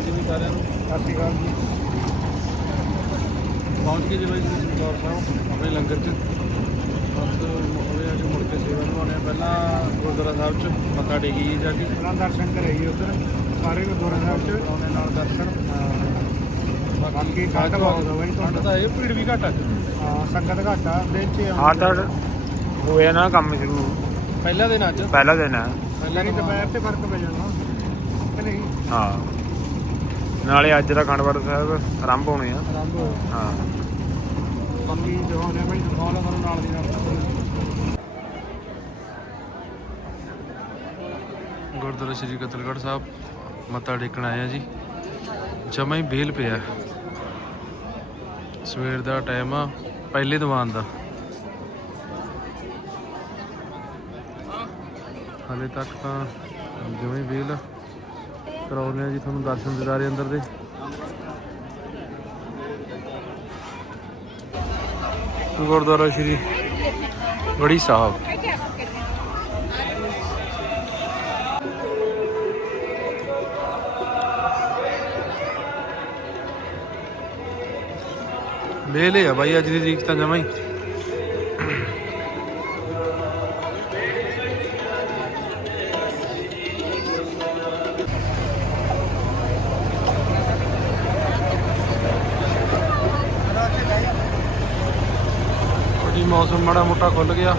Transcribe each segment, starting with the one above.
ਅਕਾਲ ਜੀ ਸਾਰਿਆਂ ਨੂੰ। ਸਤਿ ਸ਼੍ਰੀ ਅਕਾਲ ਜੀ। ਪਹੁੰਚ ਗਏ ਜੀ ਬਾਈ ਜੀ ਸੰਗੌਰ ਸਾਹਿਬ ਆਪਣੇ ਲੰਗਰ 'ਚ। ਬਸ ਉਹਦੇ ਅੱਜ ਮੁੜ ਕੇ ਸੇਵਾ ਨਿਭਾਉਣੇ ਆ। ਪਹਿਲਾਂ ਗੁਰਦੁਆਰਾ ਸਾਹਿਬ 'ਚ ਮੱਥਾ ਟੇਕੀ ਜੀ ਜਾ ਕੇ। ਪਹਿਲਾਂ ਦਰਸ਼ਨ ਕਰਾਈ ਉਧਰ। ਸਾਰੇ ਗੁਰਦੁਆਰਾ ਸਾਹਿਬ ਚ। ਆਉਣੇ ਨਾਲ ਦਰਸ਼ਨ। ਬਾਕੀ ਠੰਡ ਬਹੁਤ ਬਾਈ ਠੰਡ ਤਾਂ ਇਹ ਭੀੜ ਵੀ ਘੱਟ ਆ। ਹਾਂ ਸੰਗਤ ਘੱਟ ਆ। ਦਿਨ ਚ ਹਾਂ ਤਾਂ ਹੋਇਆ ਨਾ ਕੰਮ ਸ਼ੁਰੂ। ਪਹਿਲਾ ਦਿਨ ਅੱਜ। ਪਹਿਲਾ ਦਿਨ ਹੈ ਪਹਿਲਾ ਨਹੀਂ ਦੁਪਹਿਰ ਤੇ ਫ਼ਰਕ ਪੈ ਜਾਣਾ ਕਿ ਨਹੀਂ? ਹਾਂ। ਨਾਲੇ ਅੱਜ ਦਾ ਖੰਡਵੜ ਸਾਹਿਬ ਆਰੰਭ ਹੋਣੇ ਆ। ਆਰੰਭ ਹੋਇਆ ਹਾਂ। ਬਾਕੀ ਜੋ ਹੋਣੇ ਬਾਈ ਦਿਖਾਉਣਾ ਤੁਹਾਨੂੰ ਨਾਲ ਦੀ ਨਾਲ। ਗੁਰਦੁਆਰਾ ਸ੍ਰੀ ਕਤਲਗੜ੍ਹ ਸਾਹਿਬ ਮੱਥਾ ਟੇਕਣ ਆਏ ਆ ਜੀ। ਜਮਾ ਹੀ ਬੇਲ ਪਿਆ। ਸਵੇਰ ਦਾ ਟਾਈਮ ਆ ਪਹਿਲੇ ਦੀਵਾਨ ਦਾ। ਹਾਲੇ ਤੱਕ ਤਾਂ ਜਮਾ ਹੀ ਬੇਲ ਆ। ਕਰਾਉਂਦੇ ਆ ਜੀ ਤੁਹਾਨੂੰ ਦਰਸ਼ਨ ਦਿਦਾਰੇ ਅੰਦਰ ਦੇ। ਗੁਰਦੁਆਰਾ ਸ੍ਰੀ ਬੜੀ ਸਾਹਿਬ। ਵੇਲੇ ਆ ਬਾਈ, ਅੱਜ ਦੀ ਤਰੀਕ ਤਾਂ ਜਮਾ ਮੌਸਮ ਮਾੜਾ ਮੋਟਾ ਖੁੱਲ ਗਿਆ।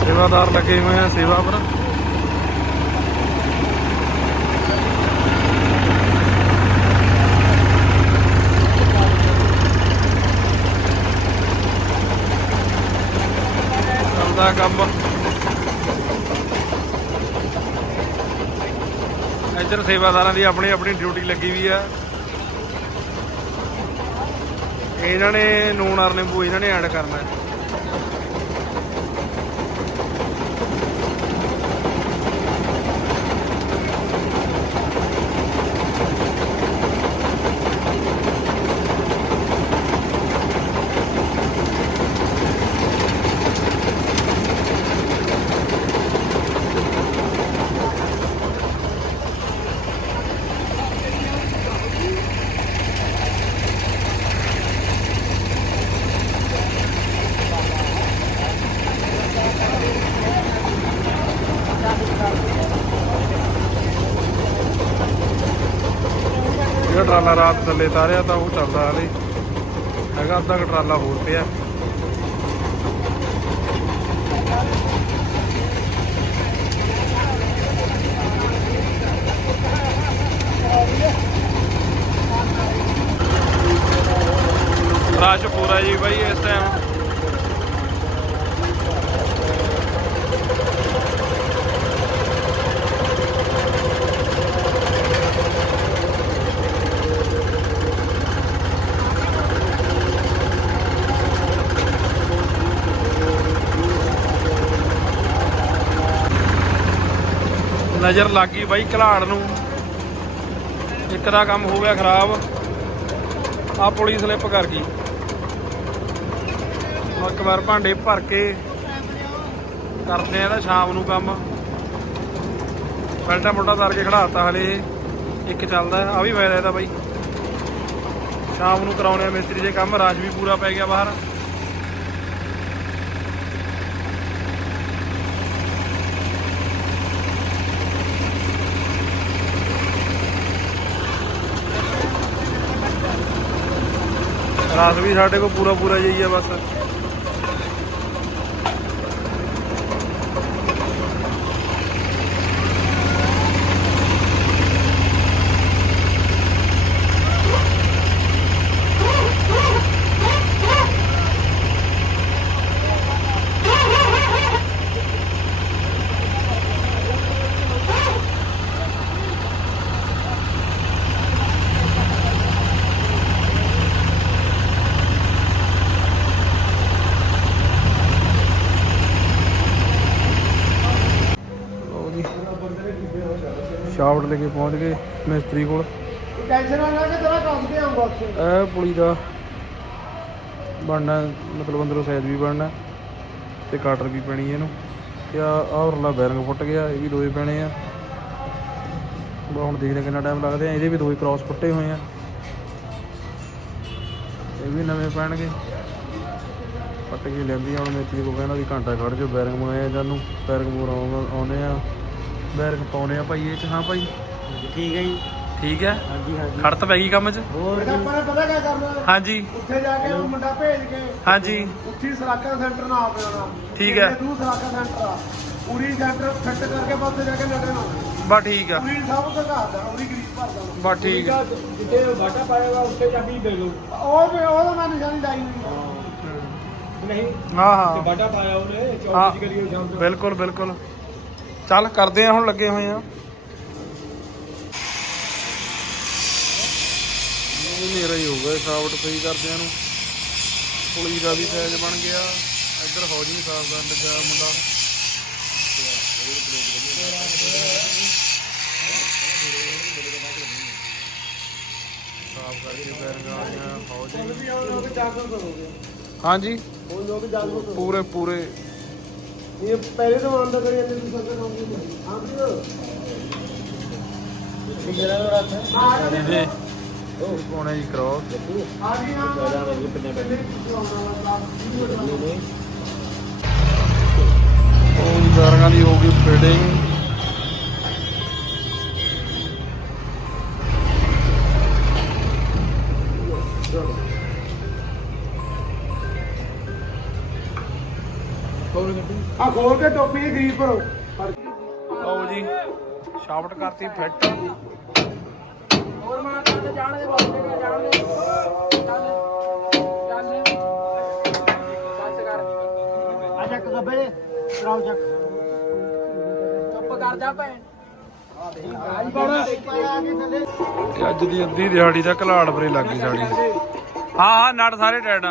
ਸੇਵਾਦਾਰ ਲੱਗੇ ਹੋਏ ਆ ਸੇਵਾ ਪਰ। ਚੱਲਦਾ ਕੰਮ। ਇੱਧਰ ਸੇਵਾਦਾਰਾਂ ਦੀ ਆਪਣੀ ਆਪਣੀ ਡਿਊਟੀ ਲੱਗੀ ਵੀ ਆ। ਇਹਨਾਂ ਨੇ ਨੂਨ ਅਰ ਨਿੰਬੂ ਇਹਨਾਂ ਨੇ ਐਡ ਕਰਨਾ। ਜਿਹੜਾ ਟਰਾਲਾ ਰਾਤ ਥੱਲੇ ਤਾਰਿਆ ਤਾਂ ਉਹ ਚੱਲਦਾ ਹਲੇ। ਹੈਗਾ ਅੱਧਾ ਕੁ ਟਰਾਲਾ ਹੋਰ ਪਿਆ। ਰਾਸ਼ ਪੂਰਾ ਜੀ ਬਾਈ ਇਸ ਟਾਈਮ ਨਜ਼ਰ ਲੱਗ ਗਈ ਬਾਈ ਘਲਾੜ ਨੂੰ। ਇੱਕ ਦਾ ਕੰਮ ਹੋ ਗਿਆ ਖਰਾਬ। ਆ ਪੁਲਿਸ ਸਲਿੱਪ ਕਰ ਗਈ। ਇੱਕ ਵਾਰ ਭਾਂਡੇ ਭਰ ਕੇ ਕਰਦੇ ਆ ਇਹਦਾ ਸ਼ਾਮ ਨੂੰ ਕੰਮ। ਬੈਲਟਾ ਮੋਟਾ ਧਰ ਕੇ ਖੜਾਤਾ ਹਲੇ। ਇੱਕ ਚੱਲਦਾ ਆ ਵੀ ਫਾਇਦਾ ਇਹਦਾ ਬਾਈ। ਸ਼ਾਮ ਨੂੰ ਕਰਾਉਣੇ ਆ ਮਿਸਤਰੀ ਦੇ ਕੰਮ, ਰਾਜ ਵੀ ਪੂਰਾ ਪੈ ਗਿਆ ਬਾਹਰ। ਰਾਤ ਵੀ ਸਾਡੇ ਕੋਲ ਪੂਰਾ ਪੂਰਾ ਜਾਈ ਆ ਬਸ ਲਓ ਜੀ ਸ਼ਾਫਟ ਲੈ ਕੇ ਪਹੁੰਚ ਗਏ ਮਿਸਤਰੀ ਕੋਲ। ਟੈਨਸ਼ਨ ਨਾ ਲੈ ਕੇ ਤੇਰਾ ਕੰਮ ਤੇ ਆਉਂਗਾ ਇਹ ਪੁਲੀ ਦਾ ਬਣਨਾ ਮਤਲਬ ਅੰਦਰੋਂ ਸਾਈਜ਼ ਵੀ ਬਣਨਾ ਤੇ ਕਾਟਰ ਵੀ ਪੈਣੀ ਇਹਨੂੰ। ਤੇ ਆ ਆਹ ਉਰਲਾ ਬੈਰਿੰਗ ਫੁੱਟ ਗਿਆ ਇਹ ਵੀ ਦੋਏ ਪੈਣੇ ਆ। ਬਾ ਹੁਣ ਦੇਖਦੇ ਕਿੰਨਾ ਟਾਈਮ ਲੱਗਦਾ ਇਹਦੇ ਵੀ ਦੋਏ ਕ੍ਰਾਸ ਫੁੱਟੇ ਹੋਏ ਆ। ਇਹ ਵੀ ਨਵੇਂ ਪੈਣਗੇ। ਪੱਟ ਕੇ ਲੈਂਦੀ ਆ ਹੁਣ ਮੇਤੀ ਕੋ ਕਹਿੰਦਾ ਵੀ ਘੰਟਾ ਖੜ ਜਾਓ ਬੈਰਿੰਗ ਮੰਗਾਇਆ ਜਾਨੂੰ ਬੈਰਿੰਗ ਮੂਰ ਆਉਂਦੇ ਆ। ਬੈਰਿੰਗ ਪਾਉਣੇ ਆ ਭਾਈ ਇਹ ਚ ਹਾਂ ਭਾਈ? ਠੀਕ ਹੈ ਜੀ। ਠੀਕ ਹੈ? ਹਾਂਜੀ ਹਾਂਜੀ। ਖੜਤ ਪੈ ਗਈ ਕੰਮ 'ਚ? ਹੋਰ ਆਪਾਂ ਨੇ ਪਤਾ ਕੀ ਕਰਨਾ? ਹਾਂਜੀ। ਉੱਥੇ ਜਾ ਕੇ ਉਹ ਮੁੰਡਾ ਭੇਜ ਕੇ ਹਾਂਜੀ। ਉੱਥੇ ਸਰਾਕਾ ਸੈਂਟਰ ਨਾ ਆ ਪਿਆਣਾ ਠੀਕ ਹੈ। ਦੂ ਸਰਾਕਾ ਸੈਂਟਰ ਆ। ਪੂਰੀ ਸੈਂਟਰ ਫਿੱਟ ਕਰਕੇ ਬੱਸ ਜਾ ਕੇ ਨੜੇ ਨਾ ਬਾ ਠੀਕ ਆ। ਪੂਰੀ ਸਭ ਤੋਂ ਘਾਟਦਾ ਪੂਰੀ ਗਰੀਬ ਭਰਦਾ ਬਾ ਠੀਕ ਆ। ਜਿੱਥੇ ਵਾਟਾ ਪਾਏਗਾ ਉੱਥੇ ਜਾ ਕੇ ਦੇ ਦਿਓ ਉਹ ਵੀ ਉਹਦਾ ਮੈਂ ਨਿਸ਼ਾਨੀ ਲਾਈ ਹੋਈ ਆ। ਨਹੀਂ ਹਾਂ ਹਾਂ। ਵਾਟਾ ਪਾਇਆ ਉਹਨੇ ਹਾਂ। ਚੌਂਕੀ ਕਰੀਏ ਸ਼ਾਮ ਨੂੰ ਬਿਲਕੁਲ ਬਿਲਕੁਲ। ਚੱਲ ਕਰਦੇ ਆ ਹੁਣ ਲੱਗੇ ਹੋਏ ਆ ਮੇਰਾ ਹੀ ਹੋਊਗਾ ਸਾਫਟ ਸਹੀ ਕਰਦਿਆਂ ਨੂੰ ਪੁਲੀ ਦਾ ਵੀ ਸਾਈਜ਼ ਬਣ ਗਿਆ। ਇੱਧਰ ਹੌਜੀ ਸਾਫ਼ ਕਰਨ ਲੱਗਾ ਮੁੰਡਾ। ਸਾਫ਼ ਕਰਕੇ ਹੋ ਹਾਂਜੀ। ਉਹ ਲੋਕ ਜਾਗਰੂਕ ਪੂਰੇ ਪੂਰੇ ਇਹ ਪਹਿਲੇ ਤੋਂ ਆਂਦਾ ਕਰੀ ਜਾਂਦੇ ਤੁਸੀਂ ਸੰਗਤ ਆਉਂਦੀ ਹਾਂ ਵੀ ਠੀਕ ਹੈ ਨਾ ਜਾ। ਇਹਦੇ। ਉਹ ਪਾਉਣਾ ਜੀ ਕ੍ਰੋਸ ਆ ਗਈ ਆ ਉਹ ਬੈਰਗਾਂ ਦੀ ਹੋ ਗਈ ਫਿਟਿੰਗ ਆ ਖੋਲ ਕੇ ਟੋਪੀ ਦੀ ਗਰੀਬ। ਭਰੋ ਪਰ ਆਓ ਜੀ ਸ਼ਾਫਟ ਕਰਤੀ ਫਿੱਟ। ਹੋਰ ਮਾਰ ਤੇ ਜਾਣ ਦੇ ਬਾਬੇ ਦੇ ਜਾਣ ਦੇ। ਚੱਕ ਗੱਬੇ ਕਰਾਓ ਚੱਕ। ਚੁੱਪ ਕਰ ਜਾ ਭੈਣ। ਅੱਜ ਦੀ ਅੱਧੀ ਦਿਹਾੜੀ ਦਾ ਘਲਾੜ ਬਰੇ ਲੱਗ ਗਈ ਸਾਡੀ। ਹਾਂ ਹਾਂ ਨਟ ਸਾਰੇ ਟਾਈਟ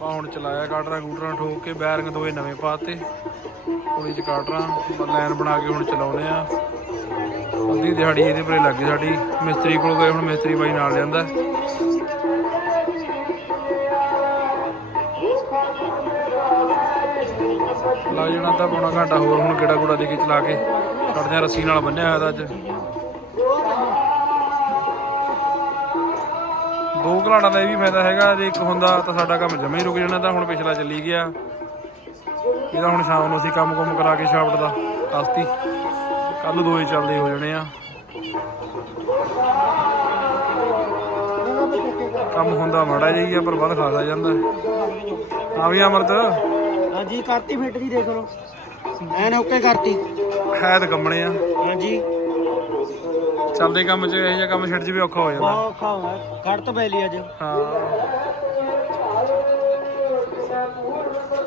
ਆਪਾਂ ਹੁਣ ਚਲਾਇਆ ਕਾਟਰਾਂ ਕੂਟਰਾਂ ਠੋਕ ਕੇ, ਬੈਰਿੰਗ ਦੋਏ ਨਵੇਂ ਪਾਤੇ। ਪੁਲੀ ਚ ਕਾਟਰਾਂ ਲਾਈਨ ਬਣਾ ਕੇ ਹੁਣ ਚਲਾਉਨੇ ਆ ਅੱਧੀ ਦਿਹਾੜੀ ਇਹਦੇ ਪਰੇ ਲੱਗ ਗਈ ਸਾਡੀ। ਮਿਸਤਰੀ ਕੋਲ ਗਏ, ਹੁਣ ਮਿਸਤਰੀ ਬਾਈ ਨਾਲ ਜਾਂਦਾ ਲੱਗ ਜਾਣਾ ਤਾਂ ਪੌਣਾ ਘੰਟਾ ਹੋਰ ਹੁਣ ਗੇੜਾ ਗੂੜਾ ਦੇ ਕੇ ਚਲਾ ਕੇ। ਛੱਡਦੇ ਆ ਰੱਸੀ ਨਾਲ ਬੰਨਿਆ ਹੋਇਆ ਤਾਂ ਅੱਜ। ਦੋ ਘਲਾੜਾਂ ਦਾ ਇਹ ਵੀ ਫਾਇਦਾ ਹੈਗਾ ਜੇ ਇੱਕ ਹੁੰਦਾ ਤਾਂ ਸਾਡਾ ਕੰਮ ਜਮੇ ਹੀ ਰੁਕ ਜਾਣਾ ਤਾਂ ਹੁਣ ਪਿਛਲਾ ਚੱਲੀ ਗਿਆ। ਇਹਦਾ ਹੁਣ ਸ਼ਾਮ ਨੂੰ ਅਸੀਂ ਕੰਮ ਕੁੰਮ ਕਰਾ ਕੇ ਸ਼ਾਫਟ ਦਾ ਕਸਤੀ ਕੱਲ ਦੋਏ ਚੱਲਦੇ ਹੋ ਜਾਣੇ ਆ। ਕੰਮ ਹੁੰਦਾ ਮਾੜਾ ਜਿਹਾ ਹੀ ਆ ਪਰ ਵੱਧ ਖਾਸਾ ਜਾਂਦਾ। ਆ ਵੀ ਅਮਰਤ। ਹਾਂਜੀ ਕਰਤੀ ਫਿੱਟ ਜੀ ਦੇਖ ਲਓ। ਐਨ ਓਕੇ ਕਰਤੀ। ਹੈ ਤਾਂ ਕੰਮਣੇ ਆ। ਹਾਂਜੀ। ਚੱਲਦੇ ਕੰਮ 'ਚ ਇਹ ਜਿਹਾ ਕੰਮ ਛੱਡ 'ਚ ਵੀ ਔਖਾ ਹੋ ਜਾਂਦਾ। ਬਹੁਤ ਔਖਾ ਹੋਇਆ ਕੱਢ ਪੈ ਲਈ ਅੱਜ। ਹਾਂ।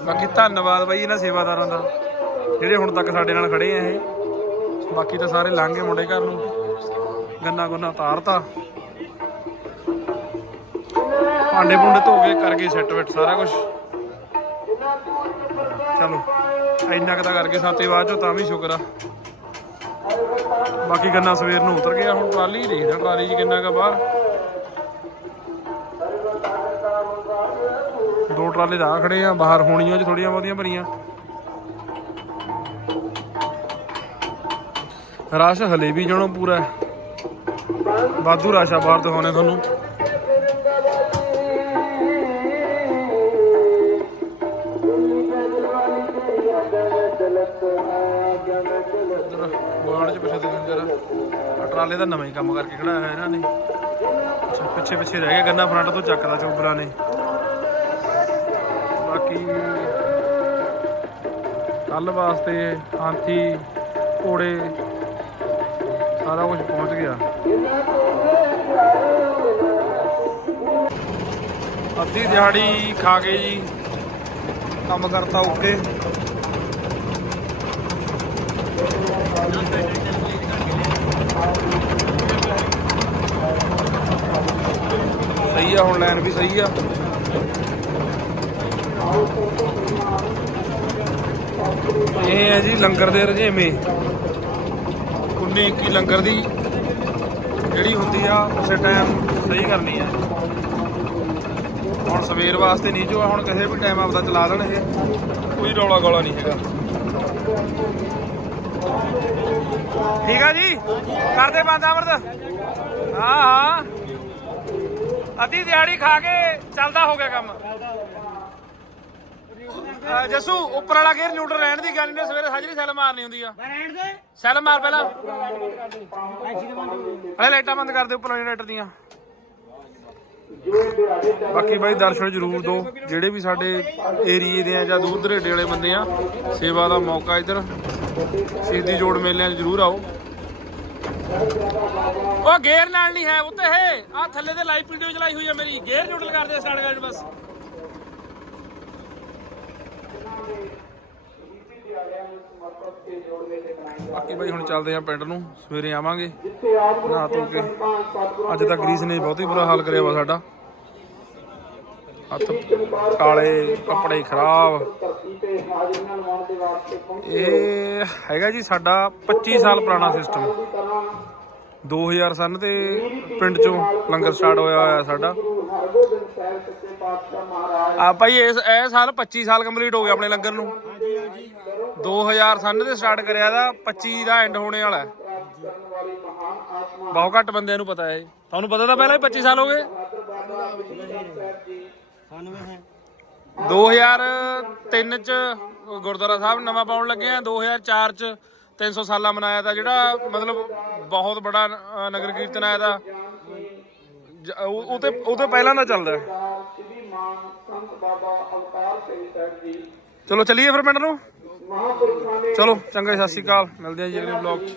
ਬਾਕੀ ਧੰਨਵਾਦ ਬਾਈ ਇਹਨਾਂ ਸੇਵਾਦਾਰਾਂ ਦਾ ਜਿਹੜੇ ਹੁਣ ਤੱਕ ਸਾਡੇ ਨਾਲ ਖੜੇ ਆ ਇਹ। ਬਾਕੀ ਤਾਂ ਸਾਰੇ ਲੰਘ ਗਏ ਮੁੰਡੇ ਘਰ ਨੂੰ। ਗੰਨਾ ਗੁੰਨਾ ਤਾਰਤਾ। ਭਾਂਡੇ ਭੁੰਡੇ ਧੋ ਕੇ ਕਰਕੇ ਸੈੱਟ ਵਿੱਚ ਸਾਰਾ ਕੁਝ ਚਲੋ ਇੰਨਾ ਕੁ ਤਾਂ ਕਰਕੇ ਸਾਤੇ ਬਾਅਦ ਚੋਂ ਤਾਂ ਵੀ ਸ਼ੁਕਰ ਆ। ਬਾਕੀ ਗੰਨਾ ਸਵੇਰ ਨੂੰ ਉਤਰ ਗਿਆ, ਹੁਣ ਟਰਾਲੀ ਦੇਖਦਾ ਟਰਾਲੀ 'ਚ ਕਿੰਨਾ ਕਾ ਬਾਹਰ। ਦੋ ਟਰਾਲੇ ਦਾ ਖੜੇ ਆ, ਬਾਹਰ ਹੋਣੀਆਂ ਚ ਥੋੜੀਆਂ ਬਹੁਤੀਆਂ ਭਰੀਆਂ। ਰਸ਼ ਹਲੇ ਵੀ ਜਾਣੋ ਪੂਰਾ। ਵਾਧੂ ਰਸ਼ ਆ ਬਾਹਰ ਦਿਖਾਉਣੇ ਤੁਹਾਨੂੰ। ਟਰਾਲੇ ਦਾ ਨਵਾਂ ਹੀ ਕੰਮ ਕਰਕੇ ਖੜਾ ਹੈ ਇਹਨਾਂ ਨੇ। ਅੱਛਾ, ਪਿੱਛੇ ਪਿੱਛੇ ਰਹਿ ਗਿਆ ਗੰਨਾ ਫਰੰਟ ਤੋਂ ਚੱਕਦਾ ਚੋਬਰਾਂ ਨੇ। ਬਾਕੀ ਕੱਲ ਵਾਸਤੇ ਹਾਥੀ, ਘੋੜੇ, ਸਾਰਾ ਕੁਝ ਪਹੁੰਚ ਗਿਆ। ਅੱਧੀ ਦਿਹਾੜੀ ਖਾ ਕੇ ਜੀ। ਕੰਮ ਕਰਤਾ ਓਕੇ। ਸਹੀ ਆ, ਹੁਣ ਲਾਈਨ ਵੀ ਸਹੀ ਆ। ਇਹ ਹੈ ਜੀ ਲੰਗਰ ਦੇ ਰਜੇਵੇਂ 19 21 ਲੰਗਰ ਦੀ ਜਿਹੜੀ ਹੁੰਦੀ ਆ, ਉਸੇ ਟਾਈਮ ਸਹੀ ਕਰਨੀ ਆ। ਹੁਣ ਸਵੇਰ ਵਾਸਤੇ ਨਹੀਂ ਜੋ ਹੁਣ ਕਿਸੇ ਵੀ ਟਾਈਮ ਆਪਦਾ ਚਲਾ ਦੇਣ ਇਹ। ਕੋਈ ਰੌਲਾ ਗੋਲਾ ਨਹੀਂ ਹੈਗਾ। ਠੀਕ ਆ ਜੀ? ਕਰਦੇ ਬੰਦ, ਅਮਰਤ। ਹਾਂ ਹਾਂ। ਅੱਧੀ ਦਿਹਾੜੀ ਖਾ ਕੇ ਚੱਲਦਾ ਹੋ ਗਿਆ ਕੰਮ। ਅਹ ਜੱਸੂ ਉੱਪਰ ਵਾਲਾ ਗੇਅਰ ਨਿਊਟਰਲ ਰਹਿਣ ਦੀ ਗੱਲ ਨਹੀਂ ਸਵੇਰੇ ਸਾਜਰੀ ਸੈਲ ਮਾਰਨੀ ਹੁੰਦੀ ਆ। ਦੇ। ਸੈਲ ਮਾਰ ਪਹਿਲਾਂ। ਐਸੀ ਦੇ ਬੰਦ ਅਰੇ ਲਾਈਟਾਂ ਬੰਦ ਕਰ ਦੇ ਉੱਪਰ ਜਨਰੇਟਰ ਦੀਆਂ। ਬਾਕੀ ਬਾਈ ਦਰਸ਼ਨ ਜ਼ਰੂਰ ਦਿਓ ਜਿਹੜੇ ਵੀ ਸਾਡੇ ਏਰੀਏ ਦੇ ਆ ਜਾਂ ਦੂਰ ਦਰੇਡੇ ਵਾਲੇ ਬੰਦੇ ਆ ਸੇਵਾ ਦਾ ਮੌਕਾ ਇੱਧਰ। ਸ਼ਹੀਦੀ ਜੋੜ ਮੇਲਿਆਂ 'ਚ ਜ਼ਰੂਰ ਆਓ। ਉਹ ਗੇਅਰ ਨਾਲ ਨਹੀਂ ਹੈ ਉੱਤੇ ਇਹ ਆ ਥੱਲੇ ਤੇ ਲਾਈਵ ਵੀਡੀਓ ਚਲਾਈ ਹੋਈ ਆ ਮੇਰੀ। ਗੇਅਰ ਨਿਊਟਰਲ ਕਰ ਦੇ ਸਟਾਰਟ ਕਰਨ ਬਸ। ਬਾਕੀ ਬਾਈ ਹੁਣ ਚੱਲਦੇ ਆ ਪਿੰਡ ਨੂੰ। ਸਵੇਰੇ ਆਵਾਂਗੇ। ਨਹਾ ਧੋ ਕੇ ਅੱਜ ਤਾਂ ਗਰੀਸ ਨੇ ਬਹੁਤ ਹੀ ਬੁਰਾ ਹਾਲ ਕਰਿਆ ਵਾ ਸਾਡਾ। ਹੱਥ ਕਾਲੇ ਕੱਪੜੇ ਖਰਾਬ। ਇਹ ਹੈਗਾ ਜੀ ਸਾਡਾ 25 ਸਾਲ ਪੁਰਾਣਾ ਸਿਸਟਮ 2000 ਸਨ ਤੇ ਪਿੰਡ ਚੋਂ ਲੰਗਰ ਸਟਾਰਟ ਹੋਇਆ ਹੋਇਆ ਸਾਡਾ। ਆ ਭਾਈ ਇਸ ਇਹ ਸਾਲ 25 ਸਾਲ ਕੰਪਲੀਟ ਹੋ ਗਏ ਆਪਣੇ ਲੰਗਰ ਨੂੰ। 2000 ਸਨ ਤੇ ਸਟਾਰਟ ਕਰਿਆ ਦਾ 25 ਦਾ ਐਂਡ ਹੋਣੇ ਵਾਲਾ ਬਹੁਤ ਘੱਟ ਬੰਦਿਆਂ ਨੂੰ ਪਤਾ ਹੈ ਇਹ। ਤੁਹਾਨੂੰ ਪਤਾ ਤਾਂ ਪਹਿਲਾਂ ਹੀ 25 ਸਾਲ ਹੋ ਗਏ। ਹੈ। 2003 ਚ ਗੁਰਦੁਆਰਾ ਸਾਹਿਬ ਨਵਾਂ ਪਾਉਣ ਲੱਗੇ ਆ 2004 ਚ 300 ਸਾਲਾ ਮਨਾਇਆ ਤਾਂ ਜਿਹੜਾ ਮਤਲਬ ਬਹੁਤ ਬੜਾ ਨਗਰ ਕੀਰਤਨ ਆਇਆ ਤਾਂ। ਉਹ ਉਹ ਤੇ, ਉਹ ਤੋਂ ਪਹਿਲਾਂ ਦਾ ਚੱਲਦਾ। ਚਲੋ, ਚੱਲੀਏ ਫਿਰ ਪਿੰਡ ਨੂੰ? ਚਲੋ, ਚੰਗਾ ਸਤਿ ਸ਼੍ਰੀ ਅਕਾਲ। ਮਿਲਦੇ ਆ ਜੀ ਅਗਲੇ ਵਲੌਗ 'ਚ।